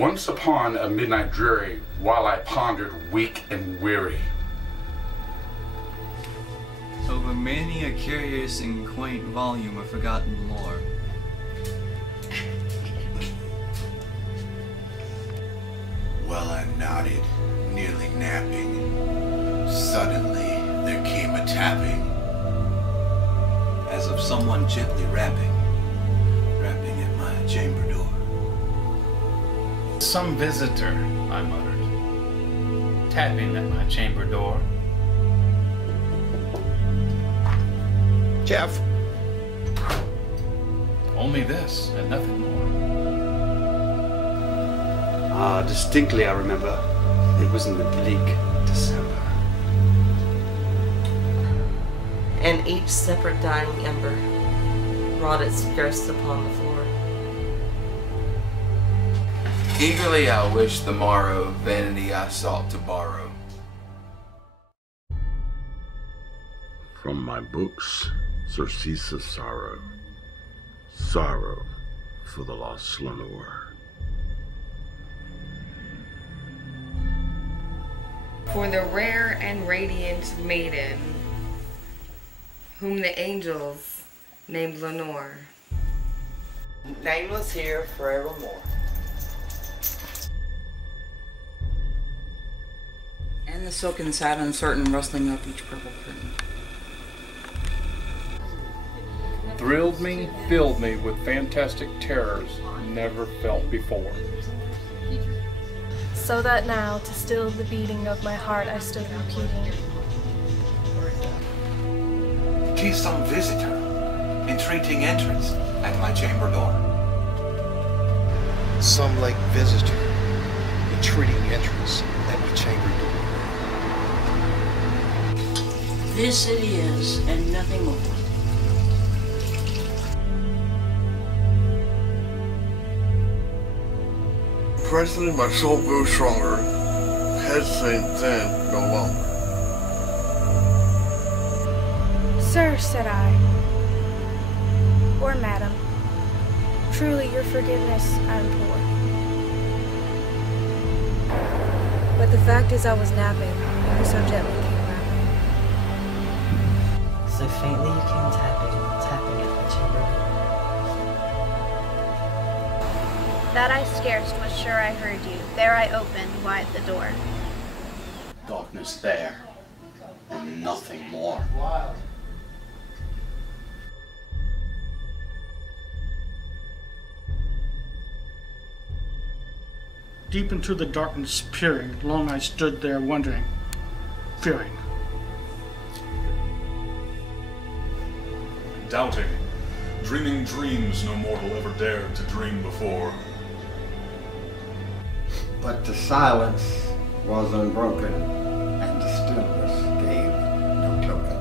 Once upon a midnight dreary, while I pondered weak and weary, over many a curious and quaint volume of forgotten lore, while I nodded, nearly napping, suddenly there came a tapping, as of someone gently rapping at my chamber door. Some visitor, I muttered, tapping at my chamber door. Jeff. Only this and nothing more. Distinctly I remember. It was in the bleak December. And each separate dying ember wrought its ghosts upon the floor. Eagerly I wish the morrow, vanity I sought to borrow. From my books, surcease of sorrow, sorrow for the lost Lenore. For the rare and radiant maiden, whom the angels named Lenore. Nameless here forevermore. And the silken satin certain rustling up each purple curtain. Thrilled me, filled me with fantastic terrors never felt before. So that now, to still the beating of my heart, I stood repeating. 'Tis some visitor, entreating entrance at my chamber door. Some like visitor, entreating entrance at my chamber door. This it is, and nothing more. Presently my soul grows stronger, head same thin no longer. Sir, said I, or madam, truly your forgiveness I implore. But the fact is I was napping, and you so gently came rapping. So faintly you came tapping at the chamber door. That I scarce was sure I heard you. There I opened wide the door. Darkness there, and nothing more. Deep into the darkness peering, long I stood there wondering, fearing. Doubting, dreaming dreams no mortal ever dared to dream before. But the silence was unbroken, and the stillness gave no token.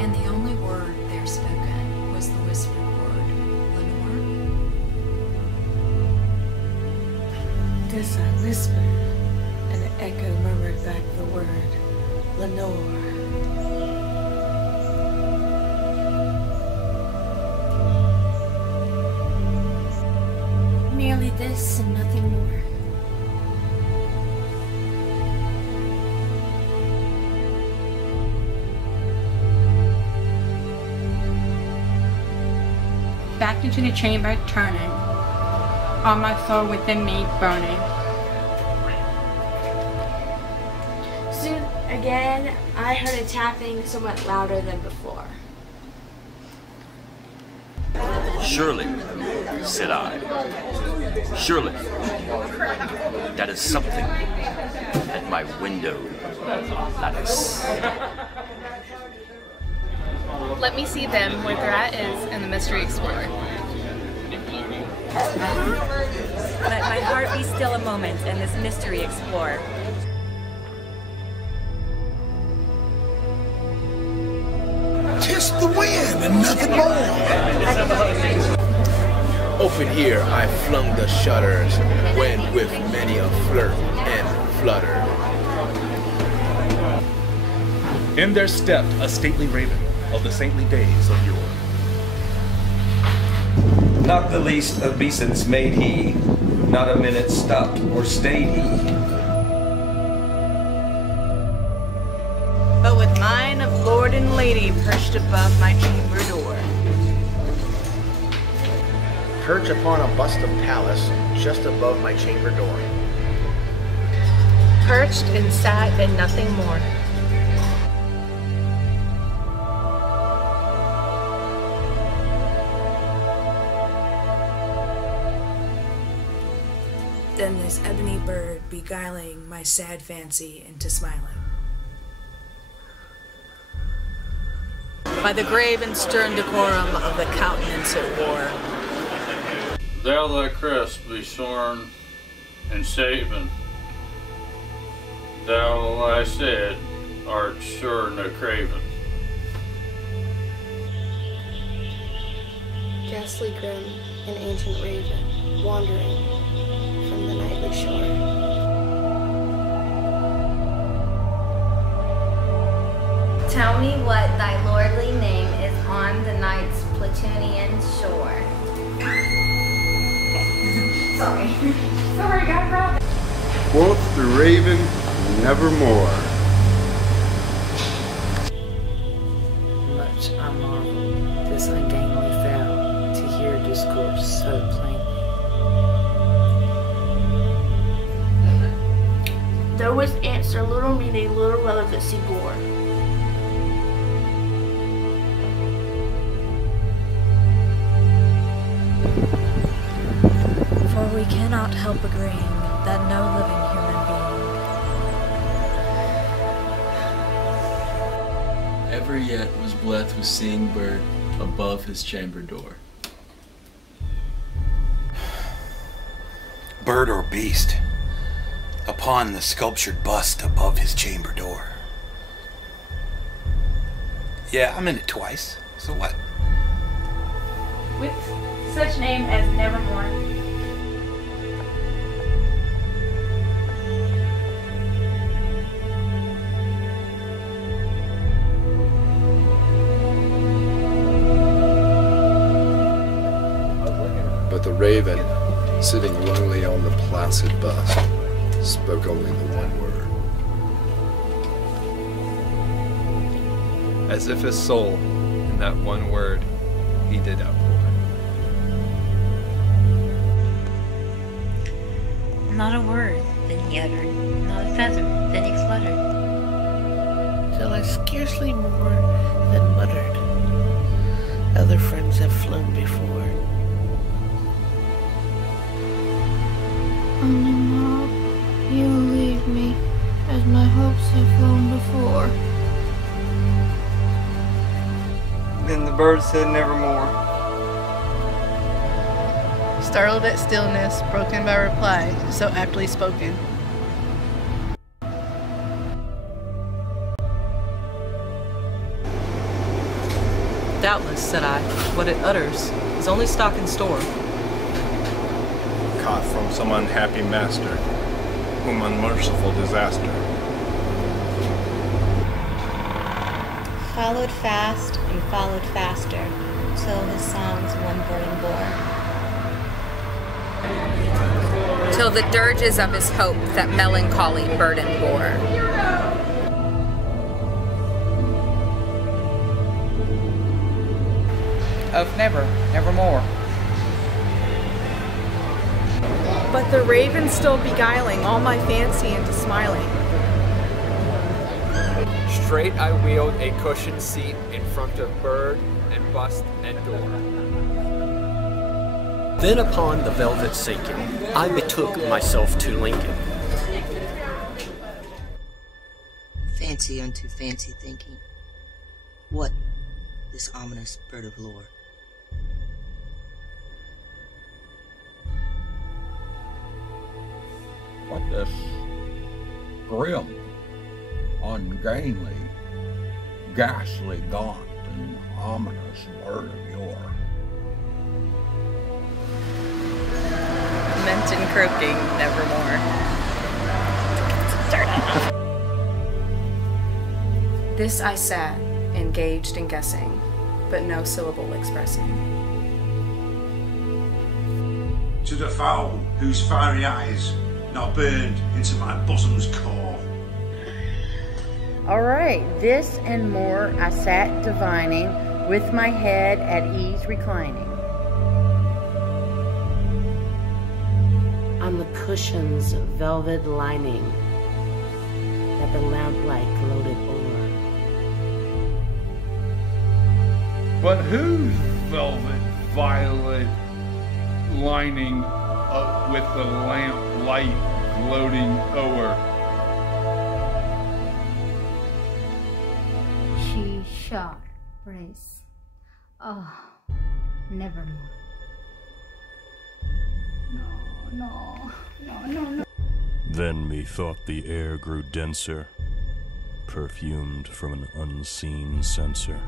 And the only word there spoken was the whispered word, Lenore. This I whispered, and an echo murmured back the word, Lenore. Merely this and nothing more. Back into the chamber turning, all my soul within me burning. Soon again, I heard a tapping somewhat louder than before. Surely, said I, surely, that is something at my window lattice. Let me see them where that is in the mystery explorer. Let my heart be still a moment and this mystery explore. Tis the wind and nothing more. Open here I flung the shutters, when with many a flirt and flutter. In there stepped a stately raven of the saintly days of yore. Not the least obeisance made he, not a minute stopped or stayed he. But with mine of lord and lady perched above my chamber door. Perch upon a bust of Pallas just above my chamber door. Perched and sat and nothing more. Then this ebony bird beguiling my sad fancy into smiling. By the grave and stern decorum of the countenance it wore. Thou thy crest be shorn and shaven. Thou, I said, art sure no craven. Ghastly grim, an ancient raven, wandering from the nightly shore. Tell me what thy lordly name is on the night's Plutonian shore. Okay. Sorry. Sorry, got Robin. Quoth the raven, Nevermore. Much I marvel this ungainly fowl to hear discourse so plainly. There was answer little meaning, little relevancy bore. For we cannot help agreeing that no living human being ever yet was blessed with seeing bird above his chamber door. Bird or beast, upon the sculptured bust above his chamber door. Yeah, I'm in it twice, so what? With such name as Nevermore. But the raven, sitting lowly on the placid bust, spoke only the one word. As if his soul, in that one word, he did outpour. Not a word, then he uttered, not a feather, then he fluttered. Till I scarcely more than muttered. Other friends have flown before. Only now, you leave me, as my hopes have flown before. Then the bird said nevermore. Startled at stillness, broken by reply, so aptly spoken. Doubtless, said I, what it utters is only stock in store. Caught from some unhappy master, whom unmerciful disaster. Followed fast and followed faster, till his songs one burden bore. Till the dirges of his hope that melancholy burden bore. Of nevermore. But the raven still beguiling all my fancy into smiling. Straight I wheeled a cushioned seat in front of bird and bust and door. Then upon the velvet sinking, I betook myself to Lincoln. Fancy unto fancy thinking. What this ominous bird of lore? What this grim, ungainly, ghastly, gaunt, and ominous bird of yore? Mention croaking, nevermore. This I sat, engaged in guessing, but no syllable expressing. to the fowl whose fiery eyes now burned into my bosom's core. Alright, this and more I sat divining, with my head at ease reclining. On the cushion's velvet lining that the lamplight gloated o'er. But whose velvet violet lining with the lamp light gloating o'er? She shot brace. Oh, nevermore. No. Then methought the air grew denser, perfumed from an unseen censer.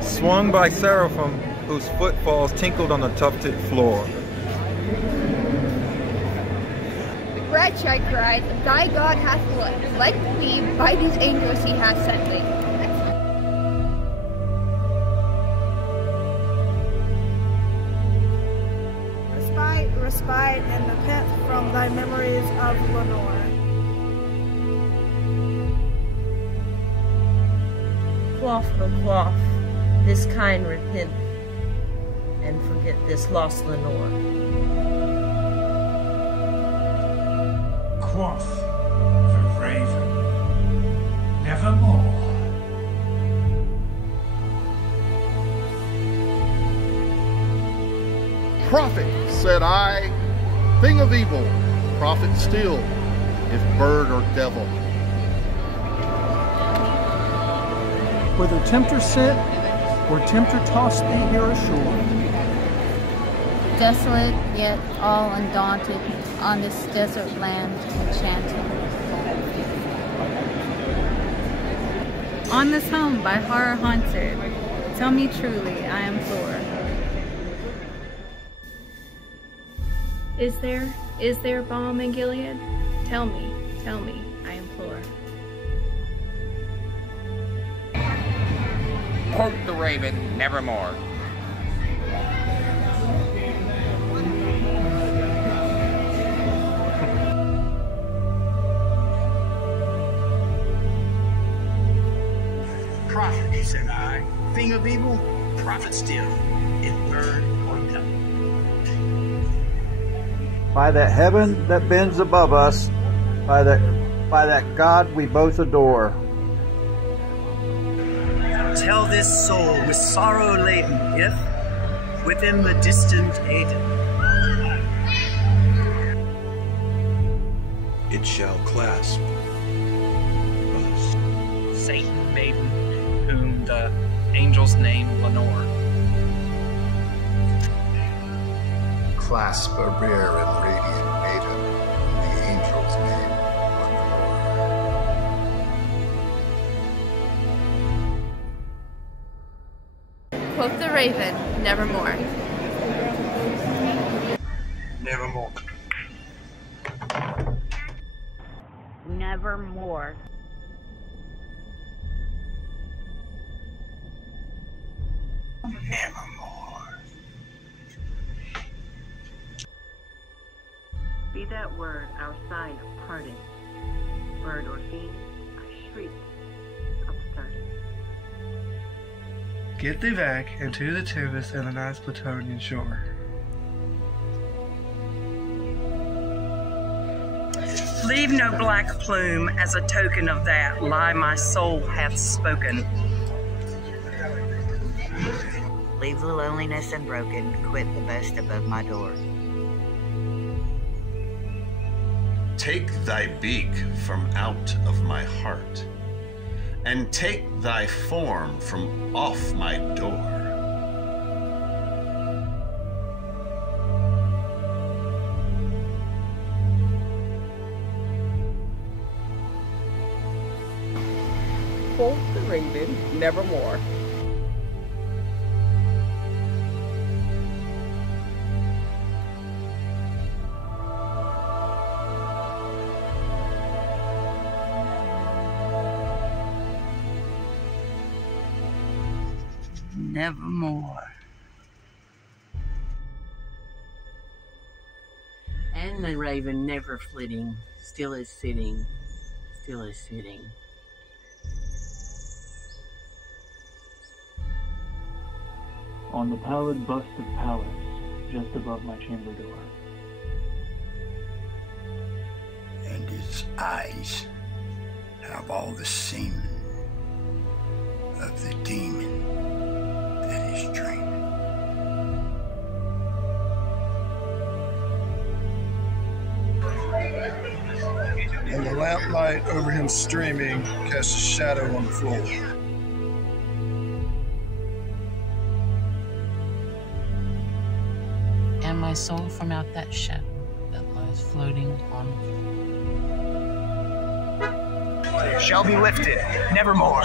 Swung by seraphim whose footfalls tinkled on the tufted floor. Wretch, I cried, thy God hath looked, like thee, by these angels he hath sent thee. Respite and repent from thy memories of Lenore. Quaff, oh quaff, this kind repent, and forget this lost Lenore. Quoth the raven, nevermore. Prophet, said I, thing of evil, prophet still, if bird or devil. Whether tempter sent or tempter tossed thee here ashore. Desolate, yet all undaunted, on this desert land enchanted. On this home by horror haunted, tell me truly, I implore. Is there balm in Gilead? Tell me, I implore. Quote the raven, nevermore. Prophet, said I, thing of evil, prophet still, if bird or devil. By that heaven that bends above us, by that God we both adore. Tell this soul with sorrow laden, if within the distant Aden. It shall clasp us. Satan maiden, whom the angels name Lenore. Clasp a rare and radiant maiden, the angel's name Lenore. Quoth the raven, nevermore. Nevermore. Nevermore. Nevermore. Be that word our sign of parting. Bird or fiend, I shrieked, upstarting. Get thee back into the tempest and the night's Plutonian shore. Leave no black plume as a token of that lie my soul hath spoken. Leave the loneliness unbroken, quit the boast above my door. Take thy beak from out of my heart, and take thy form from off my door. Quoth the raven, nevermore. Nevermore. And the raven never flitting, still is sitting, still is sitting. On the pallid bust of Pallas, just above my chamber door. And its eyes have all the semen of the demon that is dreaming. And the lamplight over him streaming casts a shadow on the floor. And my soul from out that shadow that lies floating on the floor. Shall be lifted, nevermore.